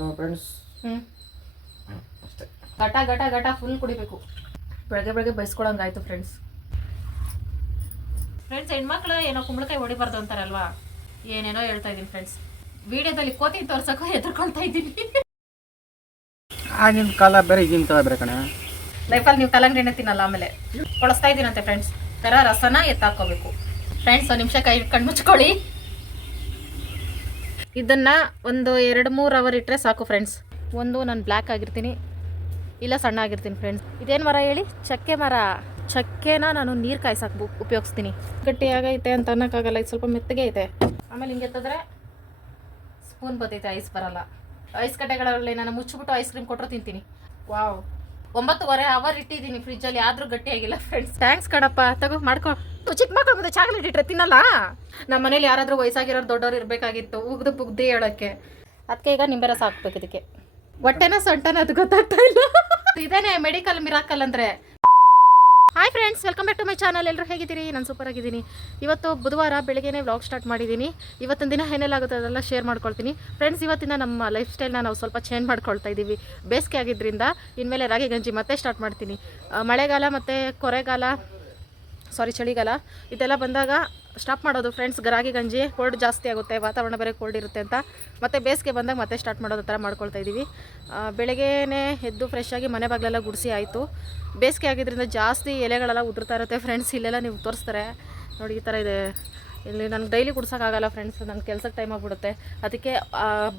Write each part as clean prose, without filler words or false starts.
ಅದು ಫ್ರೆಂಡ್ಸ್. ಅಷ್ಟೇ. ಘಟ ಘಟ ಘಟ ಫುಲ್ ಕುಡಿಬೇಕು. ಬೆಳಗ್ಗೆ ಬೆಳಗ್ಗೆ ಬೈಸ್ಕೊಳಂಗಾಯ್ತು ಫ್ರೆಂಡ್ಸ್. ಹೆಣ್ಮಕ್ಳು ಏನೋ ಕುಂಬಳಕಾಯಿ ಹೊಡಿಬಾರ್ದು ಅಂತಾರಲ್ವಾ, ಏನೇನೋ ಹೇಳ್ತಾ ಇದ್ದೀನಿ ಫ್ರೆಂಡ್ಸ್. ವಿಡಿಯೋದಲ್ಲಿ ಕೋತಿ ತೋರ್ಸಕ್ಕೂ ಹೆದರ್ಕೊಳ್ತಾ ಇದ್ದೀನಿ. ಆಗಿನ ಕಾಲ ಬೇರೆ ಈಗಿನ ಕಾಲ ಬೇರೆ ಕಣೆ. ಲೈಫಲ್ಲಿ ನೀವು ಕಲ್ಲಂಗಡಿ ಎಣ್ಣೆ ತಿನ್ನಲ್ಲ, ಆಮೇಲೆ ಕೊಡಿಸ್ತಾ ಇದ್ದೀನಂತೆ ಫ್ರೆಂಡ್ಸ್. ಥರ ರಸನ ಎತ್ತಾಕೋಬೇಕು ಫ್ರೆಂಡ್ಸ್. ಒಂದು ನಿಮಿಷ ಕೈ ಕಣ್ಮುಚ್ಕೊಳ್ಳಿ. ಇದನ್ನು ಒಂದು 2-3 ಅವರ್ ಇಟ್ಟರೆ ಸಾಕು ಫ್ರೆಂಡ್ಸ್. ನಾನು ಬ್ಲ್ಯಾಕ್ ಆಗಿರ್ತೀನಿ, ಇಲ್ಲ ಸಣ್ಣ ಆಗಿರ್ತೀನಿ ಫ್ರೆಂಡ್ಸ್. ಇದೇನು ಮರ ಹೇಳಿ? ಚಕ್ಕೆ ಮರ. ಚಕ್ಕೆನ ನಾನು ನೀರು ಕಾಯಿಸಕ್ಕೆ ಉಪಯೋಗಿಸ್ತೀನಿ. ಗಟ್ಟಿಯಾಗೈತೆ ಅಂತ ಅನ್ನೋಕ್ಕಾಗಲ್ಲ, ಇದು ಸ್ವಲ್ಪ ಮೆತ್ತಗೆ ಐತೆ. ಆಮೇಲೆ ಹಿಂಗೆ ಎತ್ತಿದ್ರೆ ಸ್ಪೂನ್ ಬತ್ತೈತೆ, ಐಸ್ ಬರಲ್ಲ. ಐಸ್ ಕಟ್ಟೆಗಳಲ್ಲಿ ನಾನು ಮುಚ್ಚಿಬಿಟ್ಟು ಐಸ್ ಕ್ರೀಮ್ ಕೊಟ್ಟರು ತಿಂತೀನಿ. ವಾವ್, 9.5 ಅವರ್ ಇಟ್ಟಿದ್ದೀನಿ ಫ್ರಿಜ್ಜಲ್ಲಿ, ಆದರೂ ಗಟ್ಟಿಯಾಗಿಲ್ಲ ಫ್ರೆಂಡ್ಸ್. ಥ್ಯಾಂಕ್ಸ್ ಕಣಪ್ಪ, ತಗೋ ಮಾಡ್ಕೊ. ಚಿಕ್ಕ ಮಕ್ಕಳ ಮುಂದೆ ಚಾಕ್ಲೇಟ್ ಇಟ್ಟರೆ ತಿನ್ನಲ್ಲ. ನಮ್ಮ ಮನೇಲಿ ಯಾರಾದರೂ ವಯಸ್ಸಾಗಿರೋರು ದೊಡ್ಡವ್ರು ಇರಬೇಕಾಗಿತ್ತು, ಉಗ್ದು ಬುಗ್ದು ಹೇಳೋಕ್ಕೆ. ಅದಕ್ಕೆ ಈಗ ನಿಂಬೆ ರಸ ಹಾಕ್ಬೇಕು ಇದಕ್ಕೆ. ಹೊಟ್ಟೆನ ಸೊಂಟನ ಅದು ಗೊತ್ತಾಗ್ತಾ ಇಲ್ಲ. ಇದೇನೆ ಮೆಡಿಕಲ್ ಮಿರಾಕಲ್ ಅಂದರೆ. Hi friends, welcome back to my channel. ಎಲ್ಲರೂ ಹೇಗಿದ್ದೀರಿ? ನಾನು ಸೂಪರ್ ಆಗಿದ್ದೀನಿ. ಇವತ್ತು ಬುಧವಾರ ಬೆಳಗ್ಗೆನೇ ವ್ಲಾಗ್ ಸ್ಟಾರ್ಟ್ ಮಾಡಿದ್ದೀನಿ. ಇವತ್ತಿನ ದಿನ ಏನೆಲ್ಲಾಗುತ್ತೆ ಅದೆಲ್ಲ ಶೇರ್ ಮಾಡ್ಕೊಳ್ತೀನಿ ಫ್ರೆಂಡ್ಸ್. ಇವತ್ತಿನ ನಮ್ಮ ಲೈಫ್ ಸ್ಟೈಲ್ನ ನಾವು ಸ್ವಲ್ಪ ಚೇಂಜ್ ಮಾಡ್ಕೊಳ್ತಾ ಇದ್ದೀವಿ. ಬೇಸಿಗೆ ಆಗಿದ್ದರಿಂದ ಇನ್ಮೇಲೆ ರಾಗಿ ಗಂಜಿ ಮತ್ತೆ ಸ್ಟಾರ್ಟ್ ಮಾಡ್ತೀನಿ. ಮಳೆಗಾಲ ಮತ್ತು ಚಳಿಗಾಲ ಇದೆಲ್ಲ ಬಂದಾಗ ಸ್ಟಾಪ್ ಮಾಡೋದು ಫ್ರೆಂಡ್ಸ್. ರಾಗಿ ಗಂಜಿ ಕೋಲ್ಡ್ ಜಾಸ್ತಿ ಆಗುತ್ತೆ, ವಾತಾವರಣ ಬೇರೆ ಕೋಲ್ಡ್ ಇರುತ್ತೆ ಅಂತ. ಮತ್ತು ಬೇಸಿಗೆ ಬಂದಾಗ ಮತ್ತೆ ಸ್ಟಾರ್ಟ್ ಮಾಡೋದು ಥರ ಮಾಡ್ಕೊಳ್ತಾ ಇದ್ದೀವಿ. ಬೆಳಗ್ಗೆನೇ ಎದ್ದು ಫ್ರೆಶ್ ಆಗಿ ಮನೆ ಬಾಗಿಲೆಲ್ಲ ಗುಡಿಸಿ ಆಯಿತು. ಬೇಸಿಗೆ ಆಗಿದ್ದರಿಂದ ಜಾಸ್ತಿ ಎಲೆಗಳೆಲ್ಲ ಉದುರ್ತಾ ಇರುತ್ತೆ ಫ್ರೆಂಡ್ಸ್. ಇಲ್ಲೆಲ್ಲ ನೀವು ತೋರಿಸ್ತಾರೆ ನೋಡಿ, ಈ ಥರ ಇದೆ. ಇಲ್ಲಿ ನನಗೆ ಡೈಲಿ ಗುಡ್ಸೋಕ್ಕಾಗಲ್ಲ ಫ್ರೆಂಡ್ಸ್, ನನ್ನ ಕೆಲಸಕ್ಕೆ ಟೈಮ್ ಆಗಿಬಿಡುತ್ತೆ. ಅದಕ್ಕೆ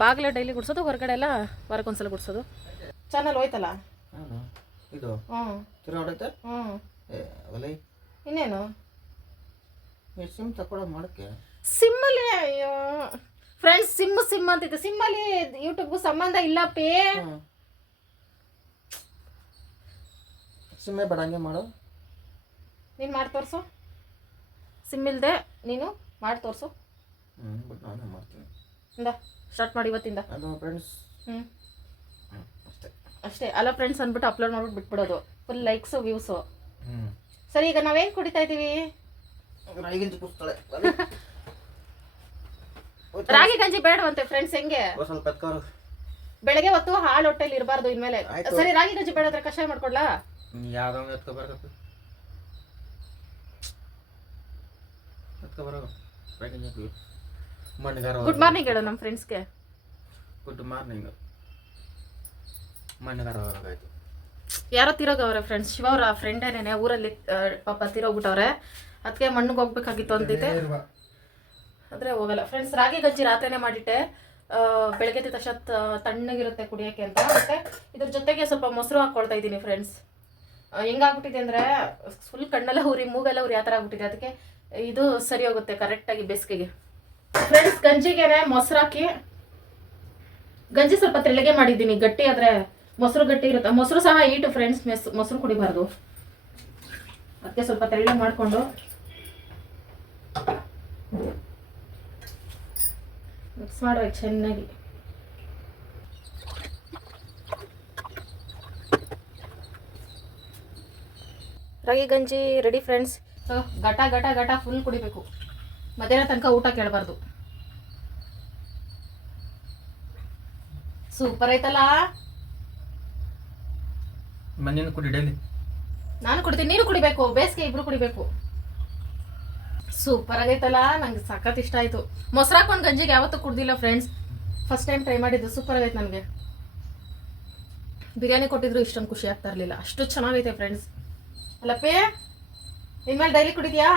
ಬಾಗಿಲ ಡೈಲಿ ಗುಡಿಸೋದು, ಹೊರಗಡೆ ಎಲ್ಲ ವಾರಕ್ಕೊಂದ್ಸಲ ಗುಡಿಸೋದು. ಚಾನಲ್ ಹೋಯ್ತಲ್ಲ ಇದು. ಇನ್ನೇನು ಸಿಮ್ ತಗೊಳ್ಳೋ ಮಾಡಕ್ಕೆ ಸಿಮ್ಮಲ್ಲಿ. ಅಯ್ಯೋ ಫ್ರೆಂಡ್ಸ್, ಸಿಮ್ ಅಂತಿತ್ತು. ಸಿಮ್ಮಲ್ಲಿ ಯೂಟ್ಯೂಬ್ಗೂ ಸಂಬಂಧ ಇಲ್ಲ ಪೇ. ಸಿಮ್ಮೆ ಬೇಡ, ಹಂಗೆ ಮಾಡು. ನೀನು ಮಾಡಿ ತೋರಿಸು. ಸಿಮ್ ಇಲ್ಲದೆ ನೀನು ಮಾಡಿ ತೋರಿಸು. ಬಟ್ ನಾನೇ ಮಾಡ್ತೀನಿ. ಸ್ಟಾರ್ಟ್ ಮಾಡಿ ಇವತ್ತಿಂದ. ಅದು ಫ್ರೆಂಡ್ಸ್. ಅಷ್ಟೇ ಅಲ್ಲ ಫ್ರೆಂಡ್ಸ್ ಅಂದ್ಬಿಟ್ಟು ಅಪ್ಲೋಡ್ ಮಾಡ್ಬಿಟ್ಟು ಬಿಟ್ಬಿಡೋದು. Full likes views. ಸರಿ, ಈಗ ನಾವೇನು ಕುಡಿತಾ ಇದ್ದೀವಿ? ರಾಗಿ ಗಂಜಿ ಬೇಡವಂತೆ ಫ್ರೆಂಡ್ಸ್. ಹೆಂಗೆ ಬೆಳಗ್ಗೆ ಹೊತ್ತು ಹಾಳು ಹೊಟ್ಟೆಲಿ ಇರಬಾರ್ದು ಇನ್ಮೇಲೆ. ಸರಿ, ರಾಗಿ ಗಂಜಿ ಬೇಡಾದ್ರೆ ಕಷಾಯ ಮಾಡ್ಕೊಡ್ಲಾ? ಗುಡ್ ಮಾರ್ನಿಂಗ್ ಹೇಳು ನಮ್ಮ ಫ್ರೆಂಡ್ಸ್ಗೆ. Good morning. ಯಾರೋ ತಿರೋಗವ್ರೆ ಫ್ರೆಂಡ್ಸ್. ಶಿವ ಅವರ ಫ್ರೆಂಡೇನೇನೆ ಊರಲ್ಲಿ ಪಾಪ ತಿರೋಗ್ಬಿಟ್ಟವ್ರೆ. ಅದಕ್ಕೆ ಮಣ್ಣಿಗೆ ಹೋಗ್ಬೇಕಾಗಿತ್ತು ಅಂತಿದ್ದೆ, ಆದರೆ ಹೋಗಲ್ಲ ಫ್ರೆಂಡ್ಸ್. ರಾಗಿ ಗಂಜಿ ರಾತ್ರಿನೇ ಮಾಡಿಟ್ಟೆ, ಬೆಳಗ್ಗೆ ಎದ್ದ ತಕ್ಷಣ ತಣ್ಣಗಿರುತ್ತೆ ಕುಡಿಯೋಕ್ಕೆ ಅಂತ. ಮತ್ತು ಇದ್ರ ಜೊತೆಗೆ ಸ್ವಲ್ಪ ಮೊಸರು ಹಾಕ್ಕೊಳ್ತಾ ಇದ್ದೀನಿ ಫ್ರೆಂಡ್ಸ್. ಹೆಂಗಾಗ್ಬಿಟ್ಟಿದೆ ಅಂದರೆ ಫುಲ್ ಕಣ್ಣೆಲ್ಲ ಉರಿ, ಮೂಗೆಲ್ಲ ಉರಿ, ಆ ಥರ ಆಗ್ಬಿಟ್ಟಿದೆ. ಅದಕ್ಕೆ ಇದು ಸರಿ ಹೋಗುತ್ತೆ ಕರೆಕ್ಟಾಗಿ ಬೇಸಿಗೆಗೆ ಫ್ರೆಂಡ್ಸ್. ಗಂಜಿಗೆ ಮೊಸರು ಹಾಕಿ, ಗಂಜಿ ಸ್ವಲ್ಪ ತೆಳ್ಳಗೆ ಮಾಡಿದ್ದೀನಿ. ಗಟ್ಟಿ ಆದರೆ ಮೊಸರು ಗಟ್ಟಿ ಇರುತ್ತೆ. ಮೊಸರು ಸಹ ಈಟು ಫ್ರೆಂಡ್ಸ್, ಮೊಸರು ಕುಡಿಬಾರ್ದು. ಅದಕ್ಕೆ ಸ್ವಲ್ಪ ತೆಳ್ಳಗೆ ಮಾಡಿಕೊಂಡು ಮಿಕ್ಸ್ ಮಾಡಬೇಕು ಚೆನ್ನಾಗಿ. ರಾಗಿ ಗಂಜಿ ರೆಡಿ ಫ್ರೆಂಡ್ಸ್. ಘಟ ಘಟ ಘಟ ಫುಲ್ ಕುಡಿಬೇಕು. ಮಧ್ಯಾಹ್ನ ತನಕ ಊಟ ಕೇಳಬಾರ್ದು. ಸೂಪರ್ ಐತಲ್ಲ. ನಾನು ಕುಡಿತೀನಿ, ನೀನು ಕುಡಿಬೇಕು. ಬೇಸಿಗೆ ಇಬ್ರು ಕುಡಿಬೇಕು. ಸೂಪರ್ ಆಗೈತಲ್ಲ, ನಂಗೆ ಸಖತ್ ಇಷ್ಟ ಆಯಿತು. ಮೊಸರು ಹಾಕೊಂಡು ಗಂಜಿಗೆ ಯಾವತ್ತೂ ಕುಡ್ದಿಲ್ಲ ಫ್ರೆಂಡ್ಸ್, ಫಸ್ಟ್ ಟೈಮ್ ಟ್ರೈ ಮಾಡಿದ್ದು. ಸೂಪರ್ ಆಗೈತೆ. ನನಗೆ ಬಿರಿಯಾನಿ ಕೊಟ್ಟಿದ್ರು ಇಷ್ಟೊಂದು ಖುಷಿ ಆಗ್ತಾ ಇರಲಿಲ್ಲ, ಅಷ್ಟು ಚೆನ್ನಾಗೈತೆ ಫ್ರೆಂಡ್ಸ್. ಅಲ್ಲಪ್ಪೇ, ಇನ್ಮೇಲೆ ಡೈಲಿ ಕುಡಿದ್ಯಾ?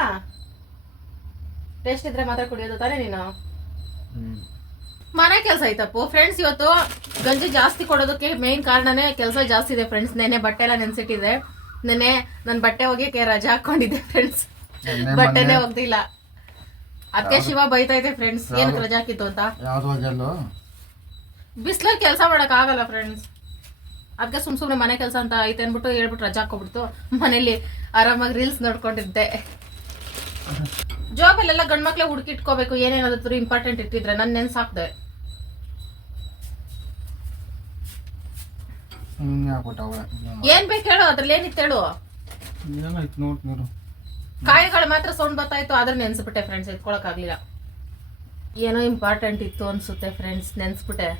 ಟೇಸ್ಟ್ ಇದ್ರೆ ಮಾತ್ರ ಕುಡಿಯೋದು ತಾನೇ ನೀನು? ಮನೆ ಕೆಲಸ ಐತಪ್ಪು ಫ್ರೆಂಡ್ಸ್. ಇವತ್ತು ಗಂಜಿ ಜಾಸ್ತಿ ಕೊಡೋದಕ್ಕೆ ಮೇನ್ ಕಾರಣನೇ ಕೆಲಸ ಜಾಸ್ತಿ ಇದೆ ಫ್ರೆಂಡ್ಸ್. ನೆನೆ ಬಟ್ಟೆ ಎಲ್ಲ ನೆನ್ಸಿಟ್ಟಿದೆ. ನೆನೆ ನನ್ನ ಬಟ್ಟೆ ಒಗೆಯಕ್ಕೆ ರಜಾ ಹಾಕೊಂಡಿದ್ದೆ ಫ್ರೆಂಡ್ಸ್, ಬಟ್ಟೆನೇ ಒಗ್ದಿಲ್ಲ. ಅದಕ್ಕೆ ಶಿವ ಬೈತಾ ಇದೆ ಫ್ರೆಂಡ್ಸ್, ಏನಕ್ಕೆ ರಜಾ ಹಾಕಿತ್ತು ಅಂತ. ಬಿಸಿಲಲ್ಲಿ ಕೆಲಸ ಮಾಡಕ್ ಆಗಲ್ಲ ಫ್ರೆಂಡ್ಸ್. ಅದಕ್ಕೆ ಸುಮ್ಮನೆ ಮನೆ ಕೆಲಸ ಅಂತ ಐತೆ ಅಂದ್ಬಿಟ್ಟು ಹೇಳ್ಬಿಟ್ಟು ರಜಾ ಹಾಕೋಬಿಡ್ತು. ಮನೇಲಿ ಆರಾಮಾಗಿ ರೀಲ್ಸ್ ನೋಡ್ಕೊಂಡಿದ್ದೆ. ಜಾಬಲ್ಲೆಲ್ಲ ಗಂಡು ಮಕ್ಳೇ ಹುಡುಕಿಟ್ಕೋಬೇಕು, ಏನೇನಾದ್ರು ಇಂಪಾರ್ಟೆಂಟ್ ಇಟ್ಟಿದ್ರೆ. ನನ್ನ ನೆನ್ಸಾಕ್ದೆ. ಏನ್ ಬೇಕು ಹೇಳು, ಅದ್ರಲ್ಲಿ ಏನಿತ್ತು ಹೇಳು. ಕಾಯಿಗಳು ಮಾತ್ರ ಸೌಂಡ್ ಬರ್ತಾಯಿತ್ತು, ಆದ್ರೆ ನೆನ್ಸ್ಬಿಟ್ಟೆ ಫ್ರೆಂಡ್ಸ್, ಎತ್ಕೊಳಕ್ ಆಗ್ಲಿಲ್ಲ. ಏನೋ ಇಂಪಾರ್ಟೆಂಟ್ ಇತ್ತು ಅನ್ಸುತ್ತೆ ಫ್ರೆಂಡ್ಸ್, ನೆನ್ಸ್ಬಿಟ್ಟೆ.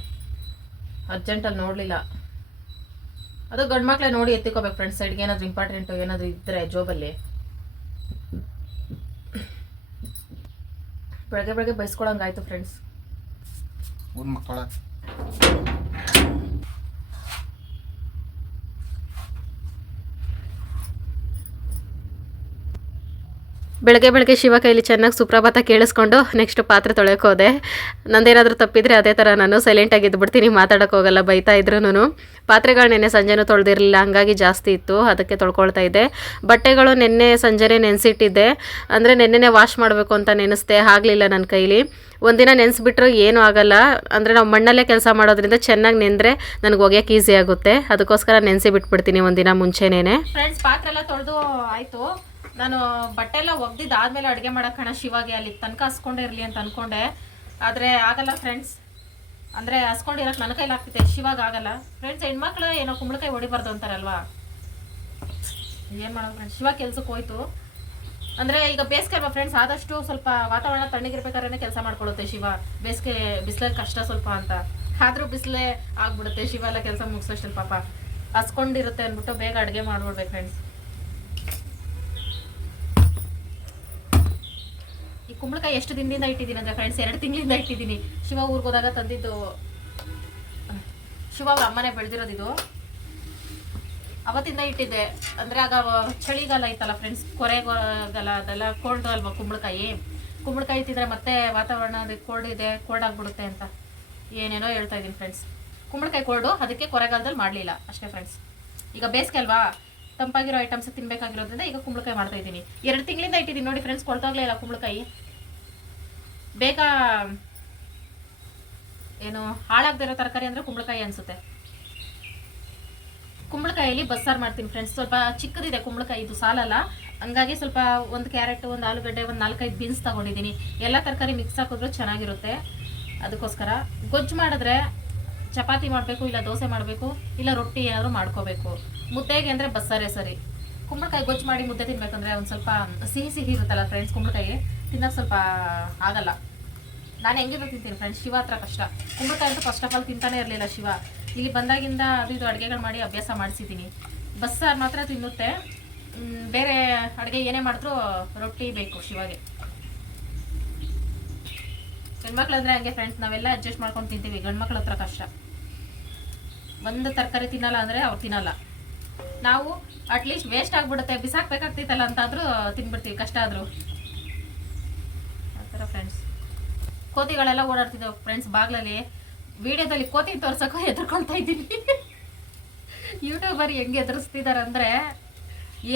ಅರ್ಜೆಂಟಲ್ಲಿ ನೋಡಲಿಲ್ಲ. ಅದು ಗಂಡು ಮಕ್ಕಳೇ ನೋಡಿ ಎತ್ತಿಕೋಬೇಕು ಫ್ರೆಂಡ್ಸ್. ಸೈಡ್ಗೆ ಏನಾದರೂ ಇಂಪಾರ್ಟೆಂಟು ಏನಾದರೂ ಇದ್ದರೆ ಜೋಬಲ್ಲಿ ಬೆಳಗ್ಗೆ ಬೆಳಗ್ಗೆ ಬೈಸ್ಕೊಳಂಗಾಯ್ತು ಫ್ರೆಂಡ್ಸ್. ಮಕ್ಕಳ ಬೆಳಗ್ಗೆ ಬೆಳಗ್ಗೆ ಶಿವ ಕೈಲಿ ಚೆನ್ನಾಗಿ ಸುಪ್ರಭಾತ ಕೇಳಿಸ್ಕೊಂಡು ನೆಕ್ಸ್ಟ್ ಪಾತ್ರೆ ತೊಳೆಯೋಕೆ ಹೋದೆ. ನಂದೇನಾದರೂ ತಪ್ಪಿದರೆ ಅದೇ ಥರ ನಾನು ಸೈಲೆಂಟಾಗಿ ಇದ್ಬಿಡ್ತೀನಿ, ಮಾತಾಡೋಕೆ ಹೋಗಲ್ಲ ಬೈತಾ ಇದ್ರೂ. ಪಾತ್ರೆಗಳು ನೆನ್ನೆ ಸಂಜೆನೂ ತೊಳೆದಿರಲಿಲ್ಲ, ಹಂಗಾಗಿ ಜಾಸ್ತಿ ಇತ್ತು, ಅದಕ್ಕೆ ತೊಳ್ಕೊಳ್ತಾ ಇದ್ದೆ. ಬಟ್ಟೆಗಳು ನೆನ್ನೆ ಸಂಜೆನೇ ನೆನೆಸಿಟ್ಟಿದ್ದೆ, ಅಂದರೆ ನೆನ್ನೆನೇ ವಾಶ್ ಮಾಡಬೇಕು ಅಂತ ನೆನೆಸ್ದೆ, ಆಗಲಿಲ್ಲ ನನ್ನ ಕೈಲಿ. ಒಂದಿನ ನೆನೆಸ್ಬಿಟ್ರೆ ಏನೂ ಆಗಲ್ಲ, ಅಂದರೆ ನಾವು ಮಣ್ಣಲ್ಲೇ ಕೆಲಸ ಮಾಡೋದ್ರಿಂದ ಚೆನ್ನಾಗಿ ನೆಂದರೆ ನನಗೆ ಒಗೆಯೋಕೆ ಈಸಿ ಆಗುತ್ತೆ, ಅದಕ್ಕೋಸ್ಕರ ನೆನೆಸಿ ಬಿಟ್ಬಿಡ್ತೀನಿ ಒಂದಿನ ಮುಂಚೆನೇ. ಫ್ರೆಂಡ್ಸ್ ಪಾತ್ರೆ ಎಲ್ಲ ತೊಳೆದು ಆಯಿತು. ನಾನು ಬಟ್ಟೆ ಎಲ್ಲ ಒಗ್ದಿದ್ದಾದ್ಮೇಲೆ ಅಡುಗೆ ಮಾಡೋಕೆ ಹಣ ಶಿವಾಗೆ ಅಲ್ಲಿ ತನಕ ಹಸ್ಕೊಂಡೇ ಇರಲಿ ಅಂತ ಅಂದ್ಕೊಂಡೆ, ಆದರೆ ಆಗಲ್ಲ ಫ್ರೆಂಡ್ಸ್. ಅಂದರೆ ಹಸ್ಕೊಂಡಿರೋಕೆ ನನ್ನ ಕೈಲಿ ಆಗ್ತಿದೆ, ಶಿವಾಗ ಆಗಲ್ಲ ಫ್ರೆಂಡ್ಸ್. ಹೆಣ್ಮಕ್ಳು ಏನೋ ಕುಂಬಳಕಾಯಿ ಹೊಡಿಬಾರ್ದು ಅಂತಾರಲ್ವಾ, ಏನು ಮಾಡೋದು ಫ್ರೆಂಡ್ಸ್. ಶಿವ ಕೆಲ್ಸಕ್ಕೆ ಹೋಯ್ತು ಅಂದರೆ ಈಗ ಬೇಸಿಗೆ ಅಲ್ವಾ ಫ್ರೆಂಡ್ಸ್, ಆದಷ್ಟು ಸ್ವಲ್ಪ ವಾತಾವರಣ ತಣ್ಣಗಿರ್ಬೇಕಾದ್ರೆ ಕೆಲಸ ಮಾಡ್ಕೊಳ್ಳುತ್ತೆ ಶಿವ. ಬೇಸಿಗೆ ಬಿಸಿಲಲ್ಲಿ ಕಷ್ಟ ಸ್ವಲ್ಪ ಅಂತ, ಆದರೂ ಬಿಸಿಲೇ ಆಗ್ಬಿಡುತ್ತೆ. ಶಿವ ಎಲ್ಲ ಕೆಲಸ ಮುಗಿಸೋಷ್ಟಲ್ಲಿ ಪಾಪ ಹಸ್ಕೊಂಡಿರುತ್ತೆ ಅಂದ್ಬಿಟ್ಟು ಬೇಗ ಅಡುಗೆ ಮಾಡ್ಬಿಡ್ಬೇಕು ಫ್ರೆಂಡ್ಸ್. ಈ ಕುಂಬಳಕಾಯಿ ಎಷ್ಟು ದಿನದಿಂದ ಇಟ್ಟಿದ್ದೀನಿ ಅಂದರೆ ಫ್ರೆಂಡ್ಸ್ 2 ತಿಂಗಳಿಂದ ಇಟ್ಟಿದ್ದೀನಿ. ಶಿವ ಊರಿಗೆ ಹೋದಾಗ ತಂದಿದ್ದು, ಶಿವ ಅವ್ರ ಅಮ್ಮನೇ ಬೆಳೆದಿರೋದಿದು, ಅವತ್ತಿಂದ ಇಟ್ಟಿದ್ದೆ. ಅಂದರೆ ಆಗ ಚಳಿಗಾಲ ಐತಲ್ಲ ಫ್ರೆಂಡ್ಸ್, ಕೊರೆಗಾಲ, ಅದೆಲ್ಲ ಕೋಲ್ಡ್ ಅಲ್ವಾ ಕುಂಬಳಕಾಯಿ. ಕುಂಬಳಕಾಯಿ ಇತ್ತಿದ್ರೆ ಮತ್ತೆ ವಾತಾವರಣ ಕೋಲ್ಡ್ ಇದೆ, ಕೋಲ್ಡ್ ಆಗಿಬಿಡುತ್ತೆ ಅಂತ ಏನೇನೋ ಹೇಳ್ತಾ ಇದ್ದೀನಿ ಫ್ರೆಂಡ್ಸ್. ಕುಂಬಳಕಾಯಿ ಕೋಲ್ಡು, ಅದಕ್ಕೆ ಕೊರೆಗಾಲದಲ್ಲಿ ಮಾಡಲಿಲ್ಲ ಅಷ್ಟೇ ಫ್ರೆಂಡ್ಸ್. ಈಗ ಬೇಸಿಗೆ ಅಲ್ವಾ, ತಂಪಾಗಿರೋ ಐಟಮ್ಸ್ ತಿನ್ಬೇಕಾಗಿರೋದ್ರಿಂದ ಈಗ ಕುಂಬಳಕಾಯಿ ಮಾಡ್ತಾ ಇದ್ದೀನಿ. 2 ತಿಂಗಳಿಂದ ಇಟ್ಟಿದ್ದೀನಿ ನೋಡಿ ಫ್ರೆಂಡ್ಸ್, ಕೊಳ್ತಾಗ್ಲೇ ಇಲ್ಲ ಕುಂಬಳಕಾಯಿ. ಬೇಗ ಏನು ಹಾಳಾಗದಿರೋ ತರಕಾರಿ ಅಂದರೆ ಕುಂಬಳಕಾಯಿ ಅನಿಸುತ್ತೆ. ಕುಂಬಳಕಾಯಲ್ಲಿ ಬಸ್ಸಾರು ಮಾಡ್ತೀನಿ ಫ್ರೆಂಡ್ಸ್. ಸ್ವಲ್ಪ ಚಿಕ್ಕದಿದೆ ಕುಂಬಳಕಾಯಿ, ಇದು ಸಾಲಲ್ಲ, ಹಂಗಾಗಿ ಸ್ವಲ್ಪ 1 ಕ್ಯಾರೆಟ್, 1 ಆಲೂಗಡ್ಡೆ, 1 4-5 ಬೀನ್ಸ್ ತೊಗೊಂಡಿದ್ದೀನಿ. ಎಲ್ಲ ತರಕಾರಿ ಮಿಕ್ಸ್ ಹಾಕಿದ್ರು ಚೆನ್ನಾಗಿರುತ್ತೆ. ಅದಕ್ಕೋಸ್ಕರ ಗೊಜ್ಜು ಮಾಡಿದ್ರೆ ಚಪಾತಿ ಮಾಡಬೇಕು, ಇಲ್ಲ ದೋಸೆ ಮಾಡಬೇಕು, ಇಲ್ಲ ರೊಟ್ಟಿ ಏನಾದರೂ ಮಾಡ್ಕೋಬೇಕು. ಮುದ್ದೆಗೆ ಅಂದರೆ ಬಸ್ಸಾರೇ ಸರಿ. ಕುಂಬಳಕಾಯಿ ಗೊಜ್ಜು ಮಾಡಿ ಮುದ್ದೆ ತಿನ್ಬೇಕಂದ್ರೆ ಒಂದು ಸ್ವಲ್ಪ ಸಿಹಿ ಇರುತ್ತಲ್ಲ ಫ್ರೆಂಡ್ಸ್, ಕುಂಬಳಕಾಯಿ ತಿನ್ನೋಕೆ ಸ್ವಲ್ಪ ಆಗಲ್ಲ. ನಾನು ಹೆಂಗಿದ್ರು ತಿಂತೀನಿ ಫ್ರೆಂಡ್ಸ್, ಶಿವ ಹತ್ರ ಕಷ್ಟ. ಕುಂಬಳಕಾಯಿ ಅಂತೂ ಫಸ್ಟ್ ಆಫ್ ಆಲ್ ತಿಂತಾನೆ ಇರಲಿಲ್ಲ ಶಿವ. ಇಲ್ಲಿ ಬಂದಾಗಿಂದ ಅದು ಇದು ಅಡುಗೆಗಳು ಮಾಡಿ ಅಭ್ಯಾಸ ಮಾಡಿಸಿದ್ದೀನಿ. ಬಸ್ಸಾರು ಮಾತ್ರ ತಿನ್ನುತ್ತೆ, ಬೇರೆ ಅಡುಗೆ ಏನೇ ಮಾಡಿದ್ರೂ ರೊಟ್ಟಿ ಬೇಕು ಶಿವಾಗೆ. ಹೆಣ್ಮಕ್ಳು ಅಂದರೆ ಹಂಗೆ ಫ್ರೆಂಡ್ಸ್, ನಾವೆಲ್ಲ ಅಡ್ಜಸ್ಟ್ ಮಾಡ್ಕೊಂಡು ತಿಂತೀವಿ. ಗಂಡು ಮಕ್ಳ ಹತ್ರ ಕಷ್ಟ. ಒಂದು ತರಕಾರಿ ತಿನ್ನಲ್ಲ ಅಂದರೆ ಅವ್ರು ತಿನ್ನಲ್ಲ. ನಾವು ಅಟ್ಲೀಸ್ಟ್ ವೇಸ್ಟ್ ಆಗಿಬಿಡುತ್ತೆ, ಬಿಸಾಕ್ಬೇಕಾಗ್ತೈತಲ್ಲ ಅಂತಾದರೂ ತಿನ್ಬಿಡ್ತೀವಿ ಕಷ್ಟ ಆದರೂ. ಆ ಥರ ಫ್ರೆಂಡ್ಸ್. ಕೋತಿಗಳೆಲ್ಲ ಓಡಾಡ್ತಿದ್ದಾವೆ ಫ್ರೆಂಡ್ಸ್ ಬಾಗ್ಲಲ್ಲಿ. ವಿಡಿಯೋದಲ್ಲಿ ಕೋತಿ ತೋರ್ಸೋಕ್ಕೂ ಹೆದರ್ಕೊಳ್ತಾ ಇದ್ದೀನಿ. ಯೂಟ್ಯೂಬರ್ ಹೆಂಗೆ ಎದುರಿಸ್ತಿದ್ದಾರೆ ಅಂದರೆ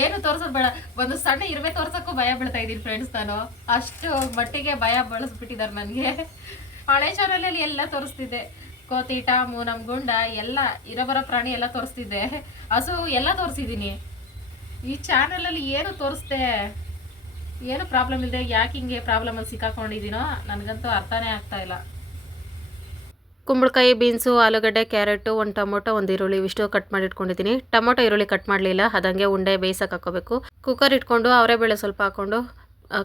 ಏನು ತೋರ್ಸೋದು ಬೇಡ, ಒಂದು ಸಣ್ಣ ಇರುವೆ ತೋರ್ಸೋಕ್ಕೂ ಭಯ ಬೀಳ್ತಾ ಇದ್ದೀನಿ ಫ್ರೆಂಡ್ಸ್. ನಾನು ಅಷ್ಟು ಮಟ್ಟಿಗೆ ಭಯ ಬಳಸ್ಬಿಟ್ಟಿದ್ದಾರೆ ನನಗೆ. ಹಳೆ ಚಾನಲಲ್ಲಿ ಎಲ್ಲ ತೋರಿಸ್ತಿದ್ದೆ, ಕೋತಿ, ಟಾಮು, ನಮ್ಮ ಗುಂಡ ಎಲ್ಲ ಇರೋಬರೋ ಪ್ರಾಣಿ ಎಲ್ಲ ತೋರಿಸ್ತಿದ್ದೆ, ಹಸು ಎಲ್ಲ ತೋರಿಸಿದ್ದೀನಿ. ಈ ಚಾನಲಲ್ಲಿ ಏನು ತೋರಿಸ್ದೆ, ಏನು ಪ್ರಾಬ್ಲಮ್ ಇದೆ, ಯಾಕೆ ಹಿಂಗೆ ಪ್ರಾಬ್ಲಮಲ್ಲಿ ಸಿಕ್ಕಾಕೊಂಡಿದ್ದೀನೋ ನನಗಂತೂ ಅರ್ಥನೇ ಆಗ್ತಾ ಇಲ್ಲ. ಕುಂಬಳಕಾಯಿ, ಬೀನ್ಸು, ಆಲೂಗಡ್ಡೆ, ಕ್ಯಾರೆಟು, 1 ಟೊಮೊಟೊ, 1 ಈರುಳ್ಳಿ ಇಷ್ಟು ಕಟ್ ಮಾಡಿ ಇಟ್ಕೊಂಡಿದ್ದೀನಿ. ಟೊಮೊಟೊ ಈರುಳ್ಳಿ ಕಟ್ ಮಾಡಲಿಲ್ಲ, ಅದಂಗೆ ಉಂಡೆ ಬೇಯಿಸಕ್ಕೆ ಹಾಕೋಬೇಕು. ಕುಕ್ಕರ್ ಇಟ್ಕೊಂಡು ಅವರೆಬೇಳೆ ಸ್ವಲ್ಪ ಹಾಕ್ಕೊಂಡು